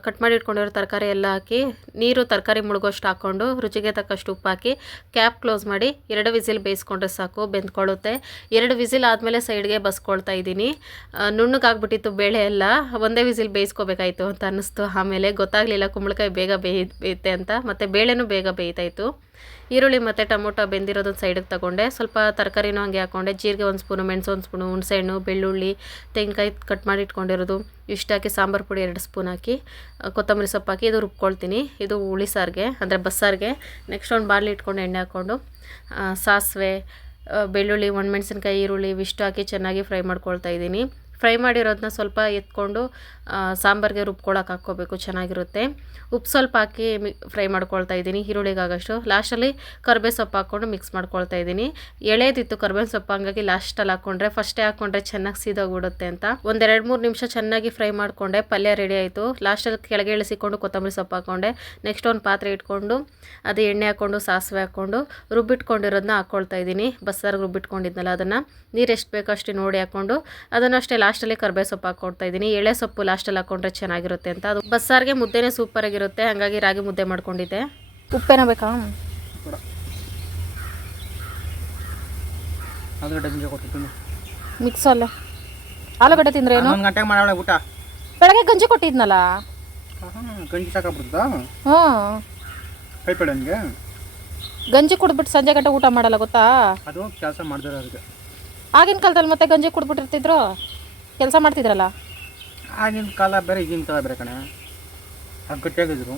ಕಟ್ ಮಾಡಿ ಇಟ್ಕೊಂಡಿರೋ ತರಕಾರಿ ಎಲ್ಲ ಹಾಕಿ, ನೀರು ತರಕಾರಿ ಮುಳುಗೋಷ್ಟು ಹಾಕ್ಕೊಂಡು ರುಚಿಗೆ ತಕ್ಕಷ್ಟು ಉಪ್ಪು ಹಾಕಿ ಕ್ಯಾಪ್ ಕ್ಲೋಸ್ ಮಾಡಿ 2 ವಿಸಿಲ್ ಬೇಯಿಸ್ಕೊಂಡ್ರೆ ಸಾಕು, ಬೆಂದ್ಕೊಳ್ಳುತ್ತೆ. 2 ವಿಸಿಲ್ ಆದಮೇಲೆ ಸೈಡ್ಗೆ ಬಸ್ಕೊಳ್ತಾ ಇದ್ದೀನಿ. ನುಣ್ಣಗಾಗ್ಬಿಟ್ಟಿತ್ತು ಬೇಳೆ ಎಲ್ಲ, ಒಂದೇ ವಿಸಿಲ್ ಬೇಯಿಸ್ಕೋಬೇಕಾಯ್ತು ಅಂತ ಅನ್ನಿಸ್ತು. ಆಮೇಲೆ ಗೊತ್ತಾಗಲಿಲ್ಲ ಕುಂಬಳಕಾಯಿ ಬೇಗ ಬೇಯುತ್ತೆ ಅಂತ, ಮತ್ತು ಬೇಳೆನೂ ಬೇಗ ಬೇಯ್ತಾಯಿತ್ತು. ಈರುಳ್ಳಿ ಮತ್ತು ಟೊಮೊಟೊ ಬೆಂದಿರೋದನ್ನು ಸೈಡಿಗೆ ತಗೊಂಡೆ. ಸ್ವಲ್ಪ ತರಕಾರಿನೂ ಹಂಗೆ ಹಾಕ್ಕೊಂಡೆ. ಜೀರಿಗೆ 1 ಸ್ಪೂನು, ಮೆಣಸು 1 ಸ್ಪೂನು, ಹುಣಸೆಹಣ್ಣು, ಬೆಳ್ಳುಳ್ಳಿ, ತೆಂಗಿನಕಾಯಿ ಕಟ್ ಮಾಡಿ ಇಟ್ಕೊಂಡಿರೋದು ಇಷ್ಟು ಹಾಕಿ, ಸಾಂಬಾರು ಪುಡಿ 2 ಸ್ಪೂನ್ ಹಾಕಿ, ಕೊತ್ತಂಬರಿ ಸೊಪ್ಪು ಹಾಕಿ ಇದು ರುಬ್ಕೊಳ್ತೀನಿ. ಇದು ಹುಳಿ ಸಾರಿಗೆ ಅಂದರೆ ಬಸ್ಸಾರಿಗೆ. ನೆಕ್ಸ್ಟ್ ಒಂದು ಬಾಣಲಿ ಇಟ್ಕೊಂಡು ಎಣ್ಣೆ ಹಾಕ್ಕೊಂಡು ಸಾಸಿವೆ, ಬೆಳ್ಳುಳ್ಳಿ, ಒಣಮೆಣಸಿನ್ಕಾಯಿ, ಈರುಳ್ಳಿ ಇವಿಷ್ಟು ಹಾಕಿ ಚೆನ್ನಾಗಿ ಫ್ರೈ ಮಾಡ್ಕೊಳ್ತಾ ಇದ್ದೀನಿ. ಫ್ರೈ ಮಾಡಿರೋದನ್ನ ಸ್ವಲ್ಪ ಎತ್ಕೊಂಡು ಸಾಂಬಾರಿಗೆ ರುಬ್ಕೊಳಕ್ಕೆ ಹಾಕ್ಕೋಬೇಕು, ಚೆನ್ನಾಗಿರುತ್ತೆ. ಉಪ್ಪು ಸ್ವಲ್ಪ ಹಾಕಿ ಫ್ರೈ ಮಾಡ್ಕೊಳ್ತಾ ಇದ್ದೀನಿ ಈರುಳ್ಳಿಗಾಗಷ್ಟು. ಲಾಸ್ಟಲ್ಲಿ ಕರ್ಬೇವು ಸೊಪ್ಪು ಹಾಕ್ಕೊಂಡು ಮಿಕ್ಸ್ ಮಾಡ್ಕೊಳ್ತಾ ಇದ್ದೀನಿ. ಎಳೆದಿತ್ತು ಕರ್ಬೇವು ಸೊಪ್ಪು, ಹಂಗಾಗಿ ಲಾಸ್ಟಲ್ಲಿ ಹಾಕ್ಕೊಂಡ್ರೆ, ಫಸ್ಟೇ ಹಾಕ್ಕೊಂಡ್ರೆ ಚೆನ್ನಾಗಿ ಸೀದೋಗ್ಬಿಡುತ್ತೆ ಅಂತ 1-2-3 ನಿಮಿಷ ಚೆನ್ನಾಗಿ ಫ್ರೈ ಮಾಡಿಕೊಂಡೆ. ಪಲ್ಯ ರೆಡಿ ಆಯಿತು. ಲಾಸ್ಟಲ್ಲಿ ಕೆಳಗೆ ಇಳಿಸಿಕೊಂಡು ಕೊತ್ತಂಬರಿ ಸೊಪ್ಪು ಹಾಕ್ಕೊಂಡೆ. ನೆಕ್ಸ್ಟ್ ಒಂದು ಪಾತ್ರೆ ಇಟ್ಕೊಂಡು ಅದು ಎಣ್ಣೆ ಹಾಕ್ಕೊಂಡು ಸಾಸಿವೆ ಹಾಕ್ಕೊಂಡು ರುಬ್ಬಿಟ್ಕೊಂಡಿರೋದನ್ನ ಹಾಕ್ಕೊಳ್ತಾ ಇದ್ದೀನಿ. ಬಸ್ಸಾರಿಗೆ ರುಬ್ಬಿಟ್ಕೊಂಡಿದ್ನಲ್ಲ ಅದನ್ನು ನೀರು ಎಷ್ಟು ಬೇಕೋ ಅಷ್ಟು ನೋಡಿ ಹಾಕ್ಕೊಂಡು ಅದನ್ನು ಅಷ್ಟೇ ಲಾಸ್ಟಲ್ಲಿ ಕರ್ಬೇವು ಸೊಪ್ಪು ಹಾಕ್ಕೊಡ್ತಾ ಇದ್ದೀನಿ. ಎಳೆ ಸೊಪ್ಪು ಲಾಸ್ಟಲ್ಲಿ ಹಾಕ್ಕೊಂಡ್ರೆ ಚೆನ್ನಾಗಿರುತ್ತೆ ಅಂತ. ಅದು ಬಸ್ಸಾರಿಗೆ ಮುದ್ದೆನೇ ಸೂಪರಾಗಿರುತ್ತೆ, ಹಾಗಾಗಿ ರಾಗಿ ಮುದ್ದೆ ಮಾಡ್ಕೊಂಡಿದ್ದೆ. ಉಪ್ಪೇನ ಬೇಕಾ? ಆಲೂಗಡ್ಡೆ ತಿಂಗೆ ಕೊಟ್ಟಿದ್ದೀನಿ. ಮಿಕ್ಸ್ ಅಲ್ಲ ಆಲೂಗಡ್ಡೆ ತಿಂದ್ರೆ ಏನು? 11 ಗಂಟೆಗೆ ಮಾಡೋಳೆ ಊಟ. ಬೆಳಗ್ಗೆ ಗಂಜಿ ಕೊಟ್ಟಿದ್ನಲ್ಲ. ಗಂಜಿ ಸಾಕಾಗ್ಬಿಡ್ತಾ? ಹ್ಞೂ ಕೈ ಪಡೆ ನನಗೆ. ಗಂಜಿ ಕುಡ್ಬಿಟ್ಟು ಸಂಜೆ ಗಂಟೆ ಊಟ ಮಾಡಲ್ಲ ಗೊತ್ತಾ? ಅದು ಕೆಲಸ ಮಾಡಿದ್ರೆ ಅದಕ್ಕೆ. ಆಗಿನ ಕಾಲದಲ್ಲಿ ಮತ್ತೆ ಗಂಜಿ ಕುಡ್ಬಿಟ್ಟಿರ್ತಿದ್ರು, ಕೆಲಸ ಮಾಡ್ತಿದ್ರಲ್ಲ. ಆಗಿನ ಕಾಲ ಬೇರೆ ಈಗಿನ ಕಾಲ ಬೇರೆ ಕಣೆ. ಅದು ಗಟ್ಟಿಯಾಗಿದ್ರು.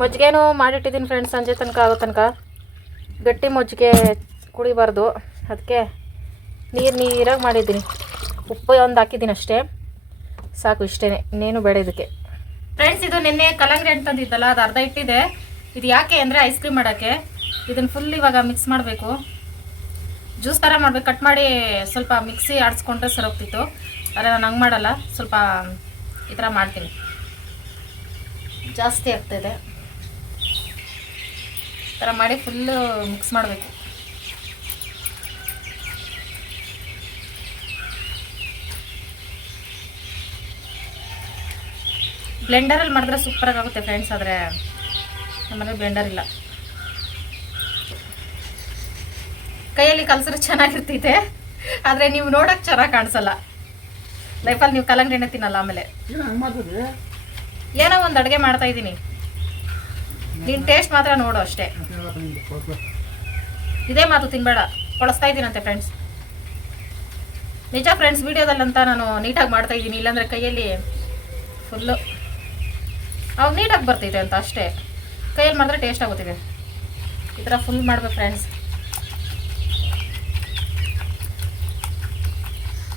ಮಜ್ಜಿಗೆನೂ ಮಾಡಿಟ್ಟಿದ್ದೀನಿ ಫ್ರೆಂಡ್ಸ್, ಸಂಜೆ ತನಕ ಆಗೋ ತನಕ. ಗಟ್ಟಿ ಮಜ್ಜಿಗೆ ಕುಡಿಬಾರ್ದು, ಅದಕ್ಕೆ ನೀರಾಗಿ ಮಾಡಿದ್ದೀನಿ. ಉಪ್ಪು ಒಂದು ಹಾಕಿದ್ದೀನಿ ಅಷ್ಟೇ, ಸಾಕು, ಇಷ್ಟೇ, ಇನ್ನೇನು ಬೇಡ ಇದಕ್ಕೆ. ಫ್ರೆಂಡ್ಸ್, ಇದು ನಿನ್ನೆ ಕಲ್ಲಂಗಡಿ ಹಣ್ಣು ತಂದಿದ್ದಲ್ಲ, ಅದು ಅರ್ಧ ಇಟ್ಟಿದೆ. ಇದು ಯಾಕೆ ಅಂದರೆ ಐಸ್ ಕ್ರೀಮ್ ಮಾಡೋಕ್ಕೆ. ಇದನ್ನು ಫುಲ್ ಇವಾಗ ಮಿಕ್ಸ್ ಮಾಡಬೇಕು, ಜ್ಯೂಸ್ ಥರ ಮಾಡಬೇಕು. ಕಟ್ ಮಾಡಿ ಸ್ವಲ್ಪ ಮಿಕ್ಸಿ ಆಡಿಸ್ಕೊಂಡ್ರೆ ಸರೋಗ್ತಿತ್ತು, ಆದರೆ ನಾನು ಹಂಗೆ ಮಾಡಲ್ಲ, ಸ್ವಲ್ಪ ಈ ಥರ ಮಾಡ್ತೀನಿ. ಜಾಸ್ತಿ ಆಗ್ತಾಯಿದೆ, ಈ ಥರ ಮಾಡಿ ಫುಲ್ಲು ಮಿಕ್ಸ್ ಮಾಡಬೇಕು. ಬ್ಲೆಂಡರಲ್ಲಿ ಮಾಡಿದ್ರೆ ಸೂಪರಾಗಿ ಆಗುತ್ತೆ ಫ್ರೆಂಡ್ಸ್, ಆದರೆ ನಮ್ಮನೆ ಬ್ಲೆಂಡರ್ ಇಲ್ಲ. ಕೈಯಲ್ಲಿ ಕಲಸಿದ್ರೆ ಚೆನ್ನಾಗಿರ್ತೈತೆ, ಆದರೆ ನೀವು ನೋಡೋಕೆ ಚೆನ್ನಾಗಿ ಕಾಣಿಸಲ್ಲ. ಲೈಫಲ್ಲಿ ನೀವು ಕಲ್ಲಂಗಡಿ ಹಣ್ಣೆ ತಿನ್ನಲ್ಲ. ಆಮೇಲೆ ಏನೋ ಒಂದು ಅಡುಗೆ ಮಾಡ್ತಾ ಇದ್ದೀನಿ, ನೀನು ಟೇಸ್ಟ್ ಮಾತ್ರ ನೋಡು ಅಷ್ಟೇ. ಇದೇ ಮಾತು ತಿನ್ಬೇಡ, ಕೊಡಿಸ್ತಾ ಇದ್ದೀನಂತೆ ಫ್ರೆಂಡ್ಸ್. ನಿಜ ಫ್ರೆಂಡ್ಸ್, ವಿಡಿಯೋದಲ್ಲಂತ ನಾನು ನೀಟಾಗಿ ಮಾಡ್ತಾ ಇದ್ದೀನಿ, ಇಲ್ಲಾಂದರೆ ಕೈಯಲ್ಲಿ ಫುಲ್ಲು ಅವಾಗ ನೀಟಾಗಿ ಬರ್ತೈತೆ ಅಂತ ಅಷ್ಟೇ. ಕೈಯಲ್ಲಿ ಮಾಡಿದ್ರೆ ಟೇಸ್ಟ್ ಆಗುತ್ತಿದೆ. ಈ ಥರ ಫುಲ್ ಮಾಡ್ಬೇಕು ಫ್ರೆಂಡ್ಸ್.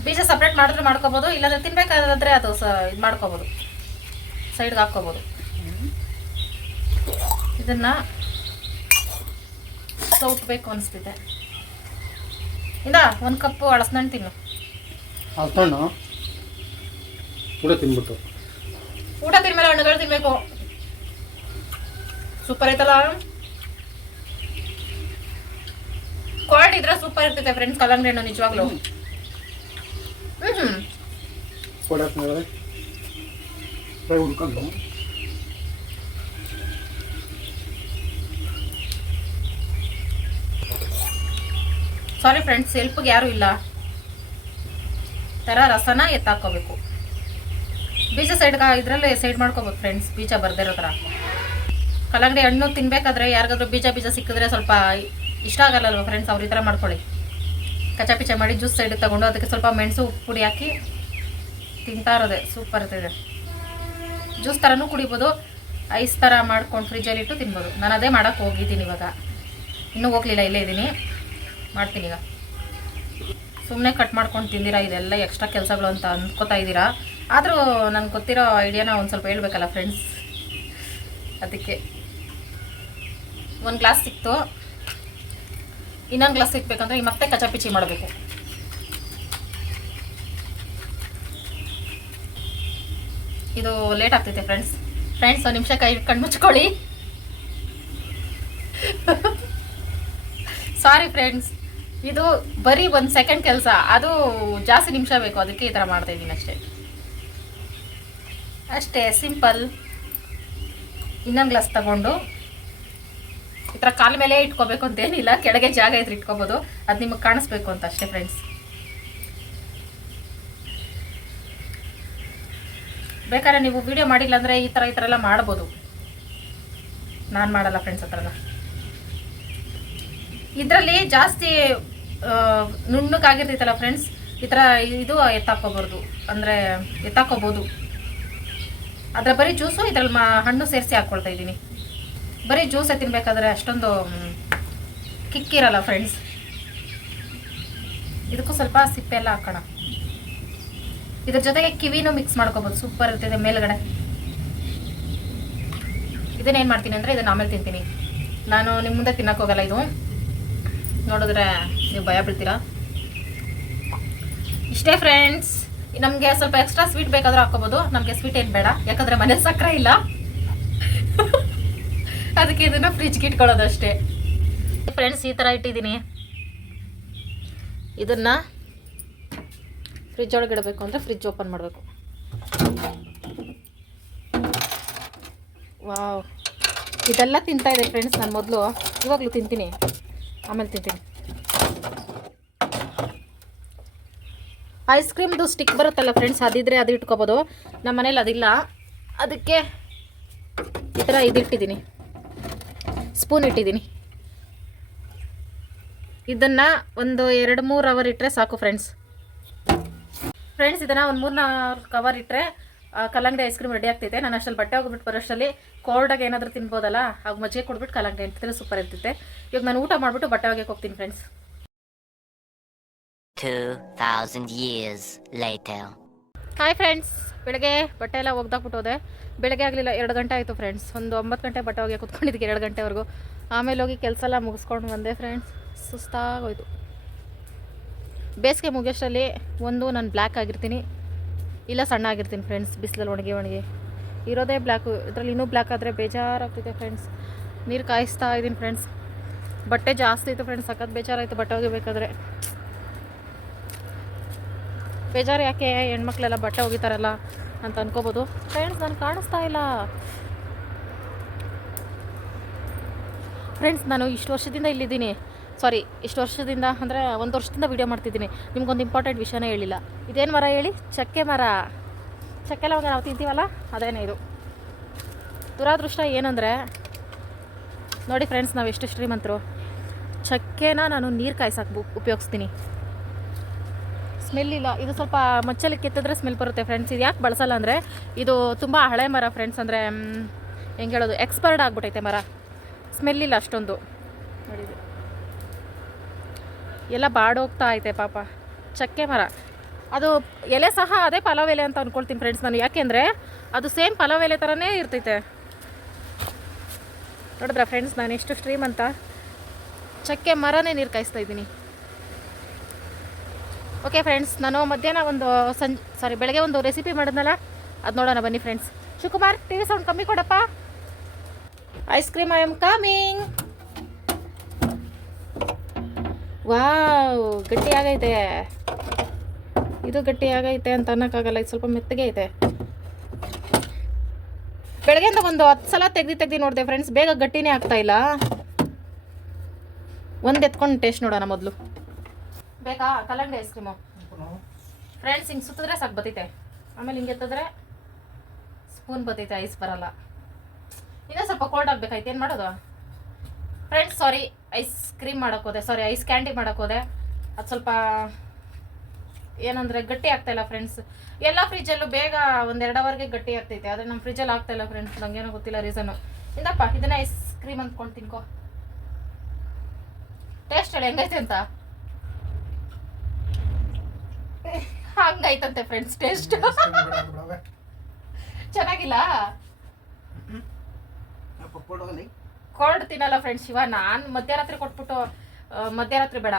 ಬೀಜ ಸಪ್ರೇಟ್ ಮಾಡಿದ್ರೆ ಮಾಡ್ಕೋಬೋದು, ಇಲ್ಲಾಂದರೆ ತಿನ್ಬೇಕಾದ್ರೆ ಅದು ಇದು ಮಾಡ್ಕೋಬೋದು, ಸೈಡ್ಗೆ ಹಾಕ್ಕೋಬೋದು. ಇದನ್ನು ಸೌಟ್ಬೇಕು ಅನಿಸ್ತಿದೆ. ಇಲ್ಲ, 1 ಕಪ್ಪು ಹಳಸಣ್ಣು ತಿನ್ನು. ಊಟ ತಿನ್ಬಿಟ್ಟು ಊಟ ತಿನ್ಮೇಲೆ ಹಣ್ಣುಗಳು ತಿನ್ಬೇಕು. ಸೂಪರ್ ಐತಲ್ಲ, ಕ್ವಾಲಿಟಿ ಇದ್ರೆ ಸೂಪರ್ ಇರ್ತೈತೆ ಫ್ರೆಂಡ್ಸ್ ಕಲ್ಲಂಗಡಿ ಹಣ್ಣು ನಿಜವಾಗ್ಲೂ. ಸಾರಿ ಫ್ರೆಂಡ್ಸ್, ಸೆಲ್ಫ್ಗೆ ಯಾರೂ ಇಲ್ಲ, ಥರ ರಸನ ಎತ್ತಾಕೋಬೇಕು. ಬೀಜ ಸೈಡ್ಗೆ ಇದರಲ್ಲೇ ಸೈಡ್ ಮಾಡ್ಕೋಬೇಕು ಫ್ರೆಂಡ್ಸ್, ಬೀಜ ಬರ್ದಿರೋ ಥರ. ಕಲ್ಲಂಗಡಿ ಹಣ್ಣು ತಿನ್ಬೇಕಾದ್ರೆ ಯಾರಿಗಾದ್ರೂ ಬೀಜ ಸಿಕ್ಕಿದ್ರೆ ಸ್ವಲ್ಪ ಇಷ್ಟ ಆಗಲ್ಲಲ್ವ ಫ್ರೆಂಡ್ಸ್, ಅವ್ರು ಈ ಥರ ಮಾಡ್ಕೊಳ್ಳಿ. ಕಚ್ಚಾ ಪಿಚ್ಚ ಮಾಡಿ ಜ್ಯೂಸ್ ಸೈಡ್ ತಗೊಂಡು ಅದಕ್ಕೆ ಸ್ವಲ್ಪ ಮೆಣಸು ಉಪ್ಪು ಪುಡಿ ಹಾಕಿ ತಿಂತಾ ಇರೋದೆ ಸೂಪರ್ ಇರ್ತದೆ. ಜ್ಯೂಸ್ ಥರನೂ ಕುಡಿಬೋದು, ಐಸ್ ಥರ ಮಾಡ್ಕೊಂಡು ಫ್ರಿಜ್ಜಲ್ಲಿ ಇಟ್ಟು ತಿನ್ಬೋದು. ನಾನು ಅದೇ ಮಾಡೋಕ್ಕೆ ಹೋಗಿದ್ದೀನಿ, ಇವಾಗ ಇನ್ನೂ ಹೋಗಲಿಲ್ಲ, ಇಲ್ಲೇ ಇದ್ದೀನಿ, ಮಾಡ್ತೀನಿ ಈಗ. ಸುಮ್ಮನೆ ಕಟ್ ಮಾಡ್ಕೊಂಡು ತಿಂದಿರಾ, ಇದೆಲ್ಲ ಎಕ್ಸ್ಟ್ರಾ ಕೆಲಸಗಳು ಅಂತ ಅಂದ್ಕೋತಾ ಇದ್ದೀರಾ. ಆದರೂ ನನಗೆ ಗೊತ್ತಿರೋ ಐಡಿಯಾನ ಒಂದು ಸ್ವಲ್ಪ ಹೇಳ್ಬೇಕಲ್ಲ ಫ್ರೆಂಡ್ಸ್, ಅದಕ್ಕೆ. 1 ಗ್ಲಾಸ್ ಸಿಕ್ತು, ಇನ್ನೊಂದು ಗ್ಲಾಸ್ ಸಿಕ್ಬೇಕಂದ್ರೆ ಮತ್ತೆ ಕಚಾಪಿಚಿ ಮಾಡಬೇಕು. ಇದು ಲೇಟ್ ಆಗ್ತೈತೆ ಫ್ರೆಂಡ್ಸ್. 1 ನಿಮಿಷ ಕಣ್ಣು ಮುಚ್ಕೊಳ್ಳಿ. ಸಾರಿ ಫ್ರೆಂಡ್ಸ್, ಇದು ಬರೀ 1 ಸೆಕೆಂಡ್ ಕೆಲಸ, ಅದು ಜಾಸ್ತಿ ನಿಮಿಷ ಬೇಕು, ಅದಕ್ಕೆ ಈ ಥರ ಮಾಡ್ತಾ ಇದ್ದೀನಿ ಅಷ್ಟೇ ಸಿಂಪಲ್. ಇನ್ನೊಂದು ಗ್ಲಾಸ್ ತಗೊಂಡು ಈ ಥರ ಕಾಲ ಮೇಲೆ ಇಟ್ಕೋಬೇಕು ಅಂತೇನಿಲ್ಲ, ಕೆಳಗೆ ಜಾಗ ಇದ್ರೆ ಇಟ್ಕೋಬೋದು, ಅದು ನಿಮಗೆ ಕಾಣಿಸ್ಬೇಕು ಅಂತ ಅಷ್ಟೇ ಫ್ರೆಂಡ್ಸ್. ಬೇಕಾದ್ರೆ ನೀವು ವಿಡಿಯೋ ಮಾಡಿಲ್ಲ ಅಂದರೆ ಈ ಥರ ಎಲ್ಲ ಮಾಡ್ಬೋದು, ನಾನು ಮಾಡಲ್ಲ ಫ್ರೆಂಡ್ಸ್ ಆ ಥರನ. ಇದರಲ್ಲಿ ಜಾಸ್ತಿ ನುಣ್ಣಗಾಗಿರ್ತೈತಲ್ಲ ಫ್ರೆಂಡ್ಸ್, ಈ ಥರ ಇದು ಎತ್ತಾಕೋಬಾರ್ದು, ಅಂದರೆ ಎತ್ತಾಕೋಬೋದು. ಅದರ ಬರೀ ಜ್ಯೂಸು ಇದ್ರಲ್ಲಿ ಹಣ್ಣು ಸೇರಿಸಿ ಹಾಕ್ಕೊಳ್ತಾ ಇದ್ದೀನಿ. ಬರೀ ಜ್ಯೂಸೇ ತಿನ್ಬೇಕಾದ್ರೆ ಅಷ್ಟೊಂದು ಕಿಕ್ಕಿರಲ್ಲ ಫ್ರೆಂಡ್ಸ್. ಇದಕ್ಕೂ ಸ್ವಲ್ಪ ಸಿಪ್ಪೆ ಎಲ್ಲ ಹಾಕೋಣ. ಇದ್ರ ಜೊತೆಗೆ ಕಿವಿನೂ ಮಿಕ್ಸ್ ಮಾಡ್ಕೋಬೋದು, ಸೂಪರ್ ಇರ್ತದೆ ಮೇಲ್ಗಡೆ. ಇದನ್ನೇನು ಮಾಡ್ತೀನಿ ಅಂದರೆ ಇದನ್ನು ಆಮೇಲೆ ತಿಂತೀನಿ, ನಾನು ನಿಮ್ಮ ಮುಂದೆ ತಿನ್ನಕ್ಕೆ ಹೋಗಲ್ಲ. ಇದು ನೋಡಿದ್ರೆ ನೀವು ಭಯ ಬೀಳ್ತೀರಾ. ಇಷ್ಟೇ ಫ್ರೆಂಡ್ಸ್. ನಮಗೆ ಸ್ವಲ್ಪ ಎಕ್ಸ್ಟ್ರಾ ಸ್ವೀಟ್ ಬೇಕಾದರೂ ಹಾಕೋಬೋದು, ನಮಗೆ ಸ್ವೀಟ್ ಏನು ಬೇಡ, ಯಾಕಂದರೆ ಮನೇಲಿ ಸಕ್ಕರೆ ಇಲ್ಲ. ಅದಕ್ಕೆ ಇದನ್ನು ಫ್ರಿಜ್ಗೆ ಇಟ್ಕೊಳ್ಳೋದು ಅಷ್ಟೇ ಫ್ರೆಂಡ್ಸ್. ಈ ಥರ ಇಟ್ಟಿದ್ದೀನಿ, ಇದನ್ನು ಫ್ರಿಜ್ ಒಳಗೆ ಇಡಬೇಕು ಅಂದರೆ ಫ್ರಿಜ್ ಓಪನ್ ಮಾಡಬೇಕು. ವಾವ್, ಇದೆಲ್ಲ ತಿಂತಾ ಇದೆ ಫ್ರೆಂಡ್ಸ್. ನಾನು ಮೊದಲು ಇವಾಗಲೂ ತಿಂತೀನಿ, ಆಮೇಲೆ ತಿಂತೀನಿ. ಐಸ್ ಕ್ರೀಮ್ದು ಸ್ಟಿಕ್ ಬರುತ್ತಲ್ಲ ಫ್ರೆಂಡ್ಸ್, ಅದಿದ್ರೆ ಅದು ಇಟ್ಕೋಬೋದು. ನಮ್ಮ ಮನೇಲಿ ಅದಿಲ್ಲ, ಅದಕ್ಕೆ ಈ ಥರ ಇದಿಟ್ಟಿದ್ದೀನಿ, ಸ್ಪೂನ್ ಇಟ್ಟಿದ್ದೀನಿ. ಇದನ್ನು ಒಂದು 2-3 ಅವರ್ ಇಟ್ಟರೆ ಸಾಕು ಫ್ರೆಂಡ್ಸ್. ಇದನ್ನು ಒಂದು 3-4 ಅವರ್ ಇಟ್ಟರೆ ಕಲ್ಲಂಗಡಿ ಐಸ್ ಕ್ರೀಮ್ ರೆಡಿ ಆಗ್ತೈತೆ. ನಾನು ಅಷ್ಟಲ್ಲಿ ಬಟ್ಟೆ ಹೋಗ್ಬಿಟ್ಟು ಬರೋಷ್ಟರಲ್ಲಿ ಕೋಲ್ಡಾಗಿ ಏನಾದರೂ ತಿನ್ಬೋದಲ್ಲ, ಆಗ ಮಜ್ಜಿಗೆ ಕೊಡ್ಬಿಟ್ಟು ಕಲ್ಲಂಗಡಿ ಅಂತಿದ್ರೆ ಸೂಪರ್ ಇರ್ತೈತೆ. ಇವಾಗ ನಾನು ಊಟ ಮಾಡಿಬಿಟ್ಟು ಬಟ್ಟೆ ಹೋಗಕ್ಕೆ ಹೋಗ್ತೀನಿ friends. 2000 years later. Hi friends, ಬೆಳಗ್ಗೆ ಬಟ್ಟೆ ಎಲ್ಲ ಹೋಗ್ದಾಕ್ಬಿಟ್ಟೋದೆ. ಬೆಳಗ್ಗೆ ಆಗಲಿಲ್ಲ, 2 ಗಂಟೆ ಆಯಿತು ಫ್ರೆಂಡ್ಸ್. ಒಂದು 9 ಗಂಟೆ ಬಟ್ಟೆ ಹೋಗಿ ಕೂತ್ಕೊಂಡಿದ್ದಕ್ಕೆ 2 ಗಂಟೆವರೆಗೂ. ಆಮೇಲೆ ಹೋಗಿ ಕೆಲಸ ಎಲ್ಲ ಮುಗಿಸ್ಕೊಂಡು ಬಂದೆ ಫ್ರೆಂಡ್ಸ್. ಸುಸ್ತಾಗೋಯ್ತು. ಬೇಸಿಗೆ ಮುಗಿಯೋಷ್ಟರಲ್ಲಿ ನಾನು ಬ್ಲ್ಯಾಕ್ ಆಗಿರ್ತೀನಿ, ಇಲ್ಲ ಸಣ್ಣ ಆಗಿರ್ತೀನಿ ಫ್ರೆಂಡ್ಸ್. ಬಿಸಿಲಲ್ಲಿ ಒಣಗಿ ಇರೋದೇ ಬ್ಲ್ಯಾಕು, ಇದರಲ್ಲಿ ಇನ್ನೂ ಬ್ಲ್ಯಾಕ್ ಆದರೆ ಬೇಜಾರಾಗ್ತಿದೆ ಫ್ರೆಂಡ್ಸ್. ನೀರು ಕಾಯಿಸ್ತಾ ಇದ್ದೀನಿ ಫ್ರೆಂಡ್ಸ್. ಬಟ್ಟೆ ಜಾಸ್ತಿ ಇತ್ತು ಫ್ರೆಂಡ್ಸ್, ಸಖತ್ ಬೇಜಾರಾಯಿತು ಬಟ್ಟೆ ಒಗಿಬೇಕಾದ್ರೆ. ಬೇಜಾರು ಯಾಕೆ, ಹೆಣ್ಮಕ್ಳೆಲ್ಲ ಬಟ್ಟೆ ಒಗಿತಾರಲ್ಲ ಅಂತ ಅನ್ಕೋಬೋದು ಫ್ರೆಂಡ್ಸ್. ನಾನು ಕಾಣಿಸ್ತಾ ಇಲ್ಲ ಫ್ರೆಂಡ್ಸ್. ನಾನು ಇಷ್ಟು ವರ್ಷದಿಂದ ಇಲ್ಲಿದ್ದೀನಿ, ಇಷ್ಟು ವರ್ಷದಿಂದ ಅಂದರೆ 1 ವರ್ಷದಿಂದ ವೀಡಿಯೋ ಮಾಡ್ತಿದ್ದೀನಿ. ನಿಮ್ಗೊಂದು ಇಂಪಾರ್ಟೆಂಟ್ ವಿಷಯನೇ ಹೇಳಿಲ್ಲ. ಇದೇನು ಮರ ಹೇಳಿ? ಚಕ್ಕೆ ಮರ. ಚಕ್ಕೆ ಲವಂಗ ನಾವು ತಿಂತೀವಲ್ಲ, ಅದೇನೇ ಇದು. ದುರಾದೃಷ್ಟ ಏನಂದರೆ ನೋಡಿ ಫ್ರೆಂಡ್ಸ್, ನಾವು ಎಷ್ಟು ಶ್ರೀಮಂತರು. ಚಕ್ಕೆನ ನಾನು ನೀರು ಕಾಯಿಸಕ್ಕೆ ಉಪಯೋಗಿಸ್ತೀನಿ. ಸ್ಮೆಲ್ ಇಲ್ಲ. ಇದು ಸ್ವಲ್ಪ ಮಚ್ಚಲ್ಲಿ ಕೆತ್ತಿದ್ರೆ ಸ್ಮೆಲ್ ಬರುತ್ತೆ ಫ್ರೆಂಡ್ಸ್. ಇದು ಯಾಕೆ ಬಳಸಲ್ಲ ಅಂದರೆ, ಇದು ತುಂಬ ಹಳೆ ಮರ ಫ್ರೆಂಡ್ಸ್. ಅಂದರೆ ಹೆಂಗೆ ಹೇಳೋದು, ಎಕ್ಸ್ಪೈರ್ಡ್ ಆಗಿಬಿಟ್ಟೈತೆ ಮರ. ಸ್ಮೆಲ್ ಇಲ್ಲ ಅಷ್ಟೊಂದು. ನೋಡಿ ಎಲ್ಲ ಬಾಡೋಗ್ತಾ ಐತೆ ಪಾಪ. ಚಕ್ಕೆ ಮರ ಅದು ಎಲೆ ಸಹ ಅದೇ ಪಲಾವ್ ಎಲೆ ಅಂತ ಅಂದ್ಕೊಳ್ತೀನಿ ಫ್ರೆಂಡ್ಸ್ ನಾನು. ಯಾಕೆಂದರೆ ಅದು ಸೇಮ್ ಪಲಾವ್ ಎಲೆ ಥರನೇ ಇರ್ತೈತೆ. ನೋಡಿದ್ರಾ ಫ್ರೆಂಡ್ಸ್, ನಾನು ಎಷ್ಟು ಶ್ರೀಮಂತ. ಚಕ್ಕೆ ಮರನೇ ನೀರು ಕಾಯಿಸ್ತಾ ಇದ್ದೀನಿ. ಓಕೆ ಫ್ರೆಂಡ್ಸ್, ನಾನು ಮಧ್ಯಾಹ್ನ ಬೆಳಗ್ಗೆ ಒಂದು ರೆಸಿಪಿ ಮಾಡಿದ್ನಲ್ಲ, ಅದು ನೋಡೋಣ ಬನ್ನಿ friends. Shivakumar, T V sound ಕಮ್ಮಿ ಕೊಡಪ್ಪ. Ice cream I am coming. Wow, ಗಟ್ಟಿಯಾಗೈತೆ. ಇದು ಗಟ್ಟಿಯಾಗೈತೆ ಅಂತ ಅನ್ನೋಕ್ಕಾಗಲ್ಲ, ಇದು ಸ್ವಲ್ಪ ಮೆತ್ತಗೆ ಐತೆ. ಬೆಳಗ್ಗೆಯಿಂದ ಒಂದು 10 ಸಲ ತೆಗ್ದು ನೋಡಿದೆ ಫ್ರೆಂಡ್ಸ್, ಬೇಗ ಗಟ್ಟಿನೇ ಆಗ್ತಾ ಇಲ್ಲ. ಒಂದು ಎತ್ಕೊಂಡು ಟೇಸ್ಟ್ ನೋಡೋಣ ಮೊದಲು. ಬೇಕಾ ಕಲ್ಲಂಗಡಿ ಐಸ್ ಕ್ರೀಮು ಫ್ರೆಂಡ್ಸ್? ಹಿಂಗೆ ಸುತ್ತಿದ್ರೆ ಸಾಕು ಬತ್ತೈತೆ. ಆಮೇಲೆ ಹಿಂಗೆ ಎತ್ತಿದ್ರೆ ಸ್ಪೂನ್ ಬತ್ತೈತೆ, ಐಸ್ ಬರಲ್ಲ. ಇನ್ನೂ ಸ್ವಲ್ಪ ಕೋಲ್ಡ್ ಆಗಬೇಕಾಯ್ತು. ಏನು ಮಾಡೋದು ಫ್ರೆಂಡ್ಸ್? ಐಸ್ ಕ್ರೀಮ್ ಮಾಡೋಕ್ಕೋದೆ, ಐಸ್ ಕ್ಯಾಂಡಿ ಮಾಡೋಕ್ಕೋದೆ. ಅದು ಸ್ವಲ್ಪ ಏನಂದರೆ ಗಟ್ಟಿ ಆಗ್ತಾಯಿಲ್ಲ ಫ್ರೆಂಡ್ಸ್. ಎಲ್ಲ ಫ್ರಿಜ್ಜಲ್ಲೂ ಬೇಗ 1-2 ಅವರ್ಗೆ ಗಟ್ಟಿ ಆಗ್ತೈತೆ, ಆದರೆ ನಮ್ಮ ಫ್ರಿಜ್ಜಲ್ಲಿ ಆಗ್ತಾಯಿಲ್ಲ ಫ್ರೆಂಡ್ಸ್. ನನಗೇನೋ ಗೊತ್ತಿಲ್ಲ ರೀಸನ್ನು. ಇಂದಪ್ಪ ಇದನ್ನ ಐಸ್ ಕ್ರೀಮ್ ಅಂದ್ಕೊಂಡು ತಿನ್ಕೋ. ಟೇಸ್ಟ್ ಹೇಳಿ ಹೆಂಗೈತೆ ಅಂತ. ಹಂಗೈತಂತೆ ಫ್ರೆಂಡ್ಸ್ ಟೇಸ್ಟ್. ಚೆನ್ನಾಗಿಲ್ಲ. ಕೋಲ್ಡ್ ತಿನ್ನಲ್ಲ ಫ್ರೆಂಡ್ಸ್ ಶಿವ. ನಾನು ಮಧ್ಯರಾತ್ರಿ ಕೊಟ್ಬಿಟ್ಟು, ಮಧ್ಯರಾತ್ರಿ ಬೇಡ,